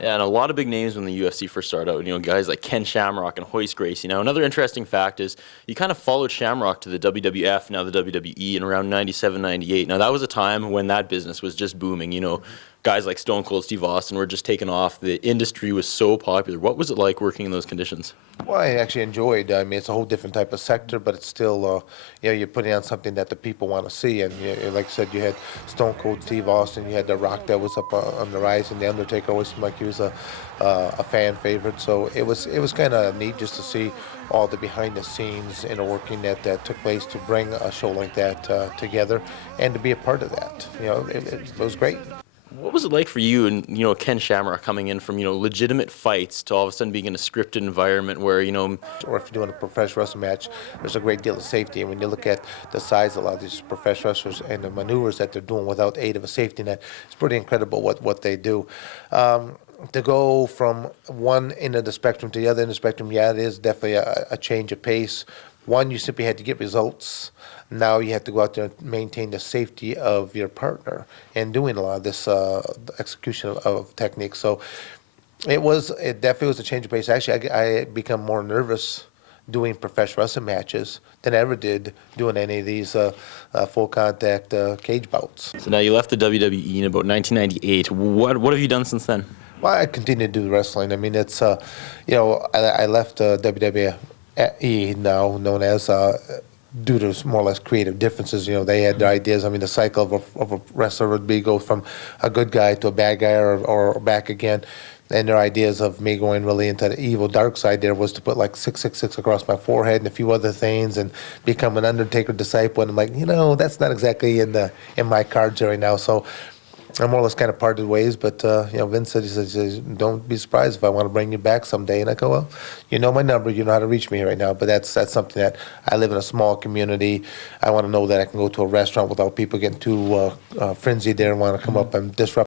Yeah, and a lot of big names when the UFC first started out, guys like Ken Shamrock and Hoist Gracie. Now, another interesting fact is you kind of followed Shamrock to the WWF, now the WWE, in around 97, 98. Now, that was a time when that business was just booming. Guys like Stone Cold Steve Austin were just taking off. The industry was so popular. What was it like working in those conditions? Well, I actually enjoyed. I mean, it's a whole different type of sector, but it's still, you're putting on something that the people want to see. And like I said, you had Stone Cold Steve Austin, you had The Rock that was up on the rise, and The Undertaker always seemed like he was a fan favorite. So it was kind of neat just to see all the behind the scenes inner working that took place to bring a show like that together, and to be a part of that. It was great. What was it like for you and, Ken Shamrock coming in from, legitimate fights to all of a sudden being in a scripted environment where, Or if you're doing a professional wrestling match, there's a great deal of safety. And when you look at the size of a lot of these professional wrestlers and the maneuvers that they're doing without aid of a safety net, it's pretty incredible what they do. To go from one end of the spectrum to the other end of the spectrum, yeah, it is definitely a change of pace. One, you simply had to get results. Now you have to go out there and maintain the safety of your partner and doing a lot of this execution of techniques. So it definitely was a change of pace. Actually, I become more nervous doing professional wrestling matches than I ever did doing any of these full contact cage bouts. so now you left the WWE in about 1998. What have you done since then? Well, I continue to do wrestling. I mean, it's I left WWE, now known as, due to more or less creative differences. They had their ideas. I mean, the cycle of a wrestler would be go from a good guy to a bad guy or back again. And their ideas of me going really into the evil dark side there was to put like 666 across my forehead and a few other things and become an Undertaker disciple. And I'm like, that's not exactly in my cards right now. So I more or less kind of parted ways, but Vince said, he says, don't be surprised if I want to bring you back someday. And I go, well, you know my number, you know how to reach me right now. But that's something that I live in a small community. I want to know that I can go to a restaurant without people getting too frenzied there and want to come up and disrupt